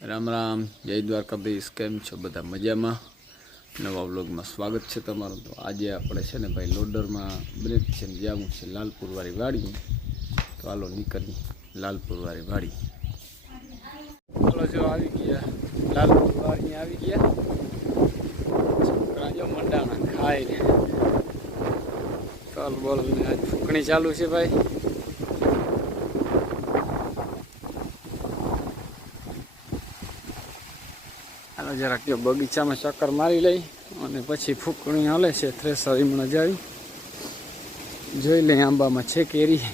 રામ રામ, જય દ્વારકાધીશ. કેમ છો બધા? મજામાં? નવા વ્લોગમાં સ્વાગત છે તમારું. તો આજે આપણે છે ને ભાઈ લોડરમાં બ્રેક છે ને જવું છે લાલપુરવાળી વાડી. તો હાલો નીકળી લાલપુરવાળી વાડી. હાલો જો આવી ગયા લાલપુરવાળી આવી ગયા. છોકરા જો મંડાણા ખાય ને ચાલ બોલ ને આજ ફૂંકણી ચાલુ છે ભાઈ. જરાક જો બગીચામાં ચક્કર મારી લઈ અને પછી ફૂંકણી હાલે છે. થ્રેસર હમણાં જાવી જોઈ લઈ આંબામાં છે કેરી.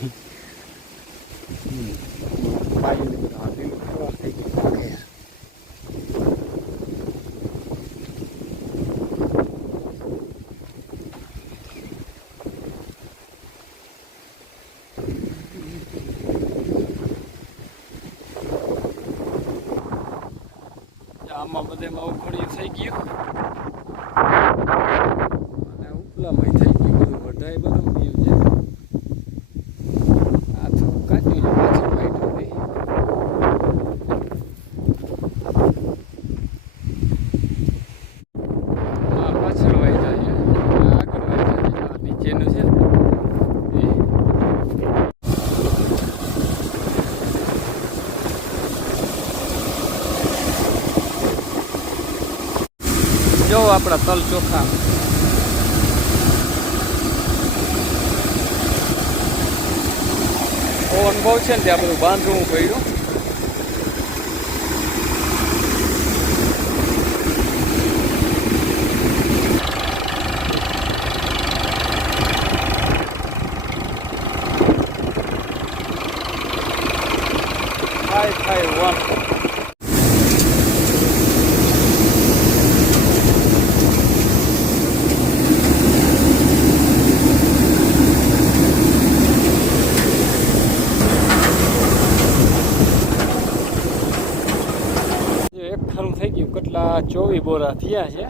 આમાં બધેમાં ઉખડ્યું થઈ ગયું અને ઉપલામાં થઈ ગયું બધું. વઢાય બધું પીયું છે. આ થોડું કાચું છે પાછું વાઈટ હતી. હા પાછળ વાઈ જાય છે, આગળ વાઈ જાય છે. નીચેનું છે જો આપણા તલ ચોખા. પવન બહુ છે ને ત્યાં બધું બાંધવું પડ્યું. થાય 1 ખરું થઈ ગયું. કેટલા 24 બોરા થયા છે.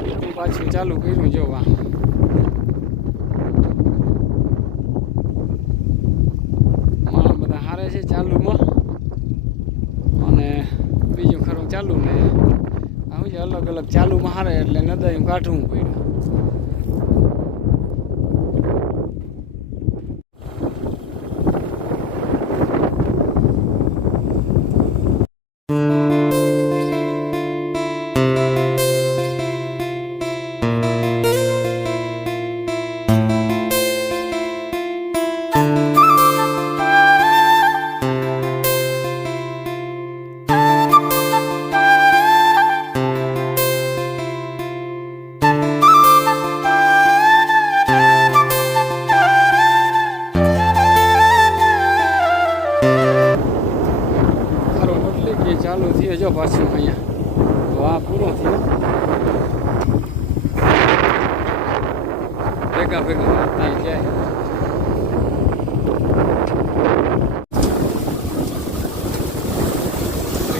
બીજું પાછું ચાલુ કર્યું જોવા. માણસ બધા હારે છે ચાલુમાં અને બીજું ખરું ચાલુ ને આવું અલગ અલગ ચાલુમાં હારે એટલે નદાયું કાઢવું પડ્યું. ચાલુ થયો જો પાછું અહીંયા. તો આ પૂરો થયો. ભેગા ભેગા ત્યાં જાય.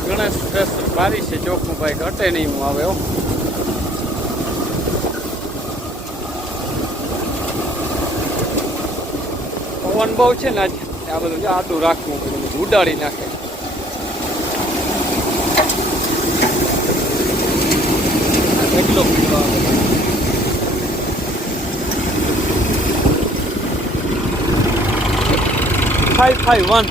ગણેશ ફ્રેશ બારી છે ચોખ્ખું ભાઈ, ઘટે નહીં હું આવે. પવન બહુ છે ને આજે. આ બધું આડું રાખવું પડ્યું, ઉડાડી નાખે. કેટલો 551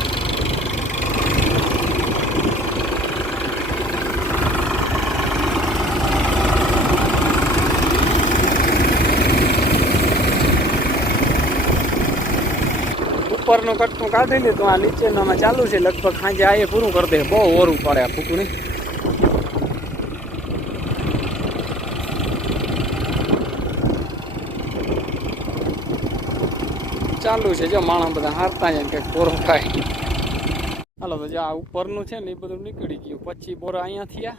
ઉપરનું કટકું કાઢી લે તો આ નીચેનામાં ચાલુ છે. લગભગ સાંજે આ પૂરું કરી દે. બહુ ઓરું પડે આ ફૂકણી. ચાલુ છે જો માણસ બધા હારતા જાય કંઈક બોરો ખાય. હાલો તો જે આ ઉપરનું છે ને એ બધું નીકળી ગયું. 25 બોરા અહીંયા થયા.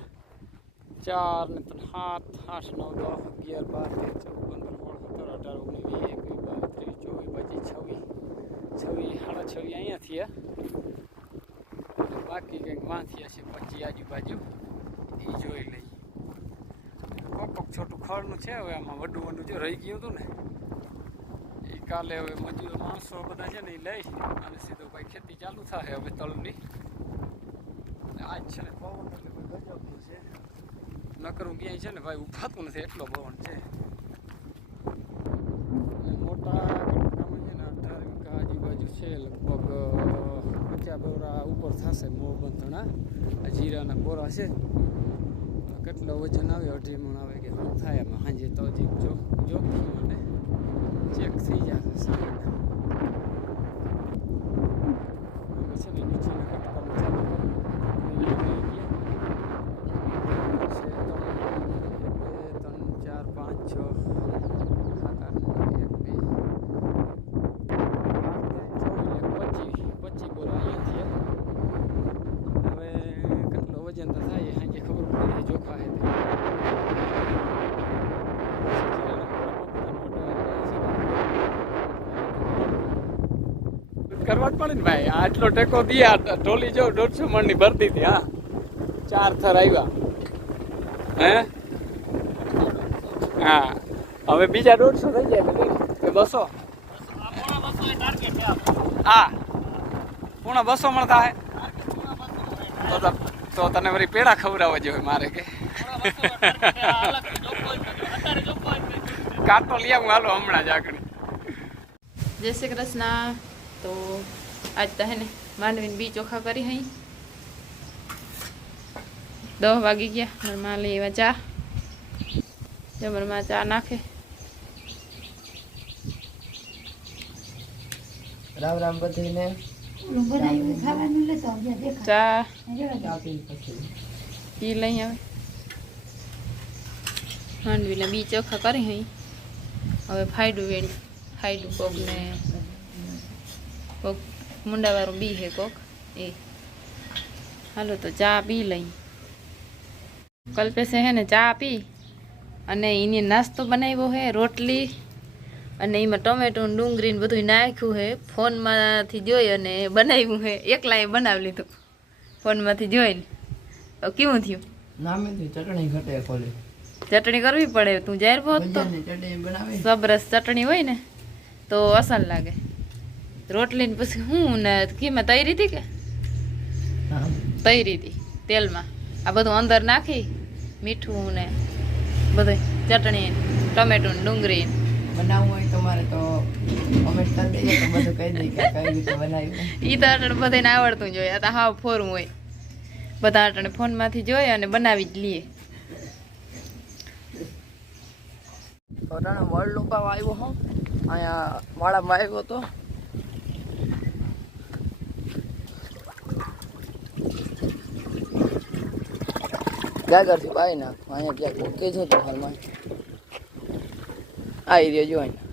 4 ને 3 7 8 9 10 11 12 13 14 15 16 17 18 19 20 21 22 23 24 25 26 26 અહીંયા થયા. બાકી કંઈક માં થયા છે 25 આજુબાજુ. એ જોઈ લઈ. કોક છોટું ખડનું છે. હવે આમાં વડું વડું જો રહી ગયું હતું ને કાલે હવે મજૂર માણસો બધા છે ને એ લઈ અને સીધો ભાઈ ખેતી ચાલુ થાય હવે તળની. નકરું ક્યાંય છે ને ભાઈ ઉઠાતું નથી, એટલો પવન છે. મોટા ગટકામાં છે ને 18 વીઘા આજુબાજુ છે, લગભગ 50 બોરા ઉપર થશે. મોરબંધણા જીરાના બોરા છે. કેટલો વજન આવે? 2.5 મણ આવે કે શું થાય એમાં? સાંજે તો હજી જોખી મને ચેક થઈ જશે. હવે છે ને નીચેના કટકામાં ચાલુ કરું. 25 બોરા અહીંયા હવે કેટલો વજન તો થાય સાંજે ખબર પડે. જોખા હે કરવા જ પડે ને ભાઈ. આટલો ટેકો દિયા ઢોલી જો 150 મણની ભરતી હતી. હા 4 થર આવ્યા. હે હા હવે બીજા 150 થઈ જાય કે 200? હા પૂણા 200 મણ થાય તો તને વળી પેડા ખવડાવવા જોઈએ મારે કે કાંટો લઈ આવું હાલો હમણાં જ આગળ. જય શ્રી કૃષ્ણ. તો આજ તો હે ને માંડવીને બી ચોખા કરી હઈ. 10 વાગી ગયા. ઘરમાં લઈ એવા ચા. જમરમાં ચા નાખે. રામ રામ બધાને. ચા પી લઈ આવે. માંડવીને બી ચોખા કરી હઈ. હવે ફાયડું કોક ને કોક મુંડાવાળું બી હે કોક એ. હાલો તો ચા પી લઈ. કલ્પેશે હે ને ચા પી અને એને નાસ્તો બનાવ્યો હે, રોટલી અને એમાં ટમેટો ડુંગળી ને બધું નાખ્યું હે. ફોનમાંથી જોઈ અને બનાવ્યું હે. એકલાએ બનાવી લીધું ફોનમાંથી જોઈને. કેવું થયું? ચટણી ઘટે ખોલી ચટણી કરવી પડે. તું જાહેર પહોંચ તો સબરસ ચટણી હોય ને તો અસલ લાગે. રોટલી ને પછી હું ને કીમાં તૈરી હતી કે તૈરી હતી તેલમાં. આ બધું અંદર નાખી મીઠું ને બધું ચટણી ટમેટું ને ડુંગળી બનાવવું હોય તમારે તો કમેન્ટ કરી દેજો તો બધું કહી દઈએ કે કઈ રીતે બનાવ્યું. એ તો અટણ બધાને આવડતું જોઈએ. આ તો હાવ ફોરું હોય. બધા અટણે ફોનમાંથી જોઈએ અને બનાવી જ લઈએ. વર્લ્ડ લુપાવ આવ્યો હું અહીંયા વાળામાં આવ્યો હતો. ગાગરથી પાઈ નાખું. અહીંયા ક્યાંક ઓકે છે તો હાલમાં આવી રહ્યો જો અહીંયા.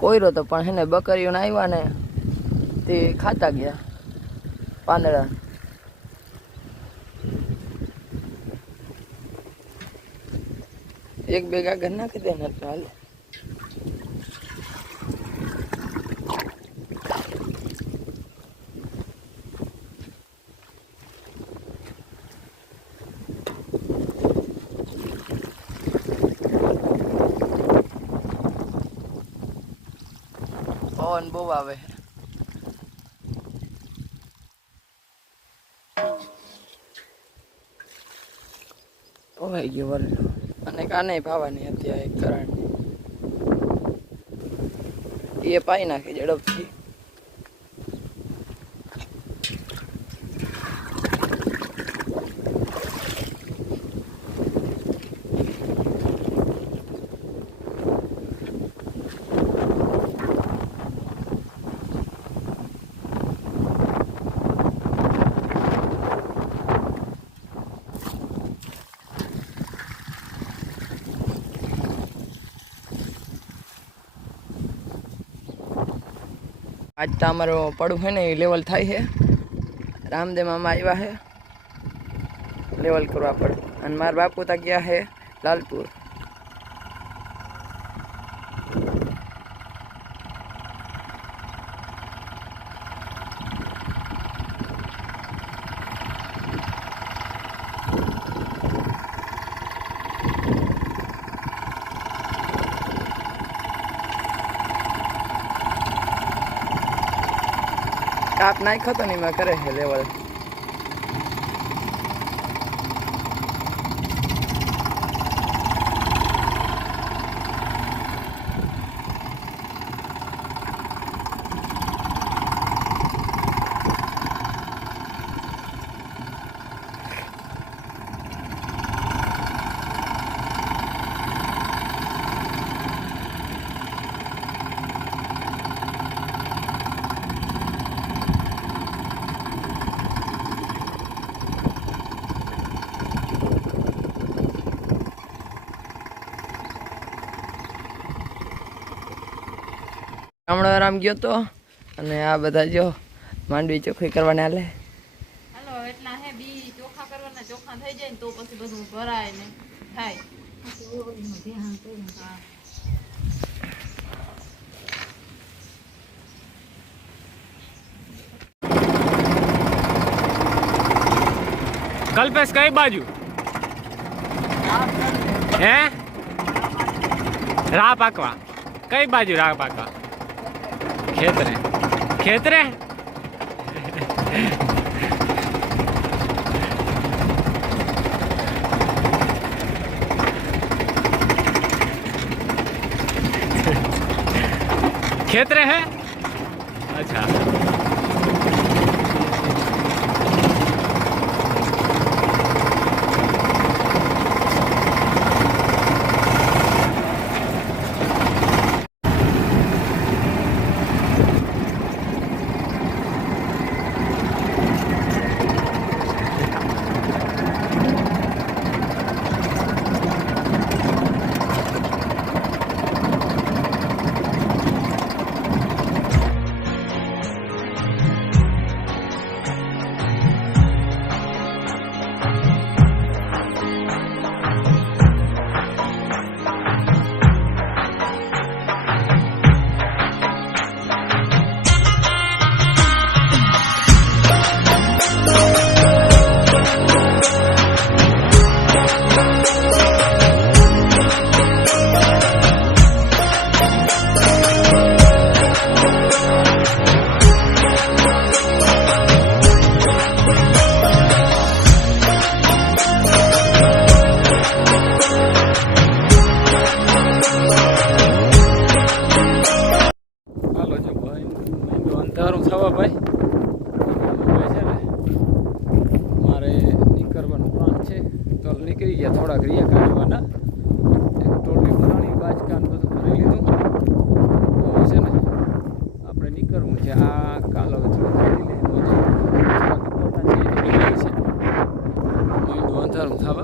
કોયરો તો પણ એને બકરીઓને આવ્યા ને તે ખાતા ગયા પાંદડા. એક બે ગાગર નાખી દે ને એટલે હાલે. પવન બહુ આવે. પવાઈ ગયો વરલો અને કાને ભાવાની હતી આ એક કરણ એ પાઈ નાખી ઝડપથી. આજ તો અમારો પડું છે ને એ લેવલ થાય છે. રામદેવ મામા આવ્યા છે લેવલ કરવા પડે. અને મારા બાપુ ત્યાં ગયા છે લાલપુર. કાપ નાખ્યો તો ને એમાં કરે છે લેવલ. ગામડો આરામ ગયો તો અને આ બધા જો માંડવી ચોખ્ખી કરવાને હાલે. હાલો એટલા હે બી ચોખા કરવાના, ચોખા થઈ જાય ને તો પછી બધું ભરાય ને થાય. હા. કલ્પેશ કઈ બાજુ હે રાહ પાકવા? કઈ બાજુ રાહ પાકવા? ખેતરે ખેતરે खेतरे है। अच्छा અંધારું થવા ભાઈ છે ને મારે નીકળવાનો પ્લાન છે તો નીકળી ગયા થોડાક રિયા કાઢવાના ટોટલી ભરાણી બાજકાન બધું ભરી લીધું તો છે ને આપણે નીકળવું છે આ કાલ હવે થોડું અંધારું થવા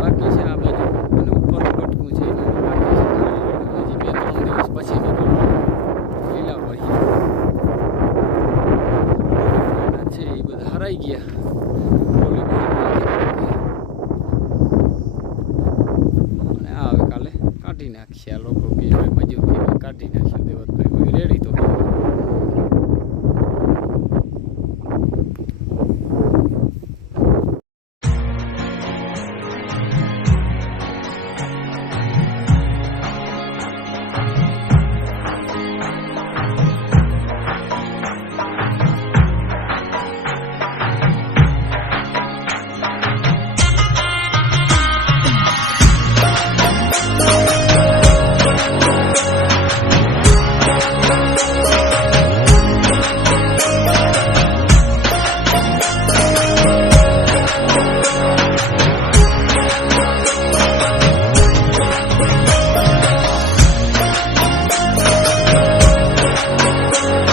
બાકી છે આ બાજુ અને ઉપર ભટકું છે હજી 2-3 દિવસ પછી નીકળવું લીલા ભાઈ છે એ બધા હરાઈ ગયા અને આ હવે કાલે કાઢી નાખશે આ લોકો કે મજૂર કાઢી નાખશે દેવતભાઈ રેડી તો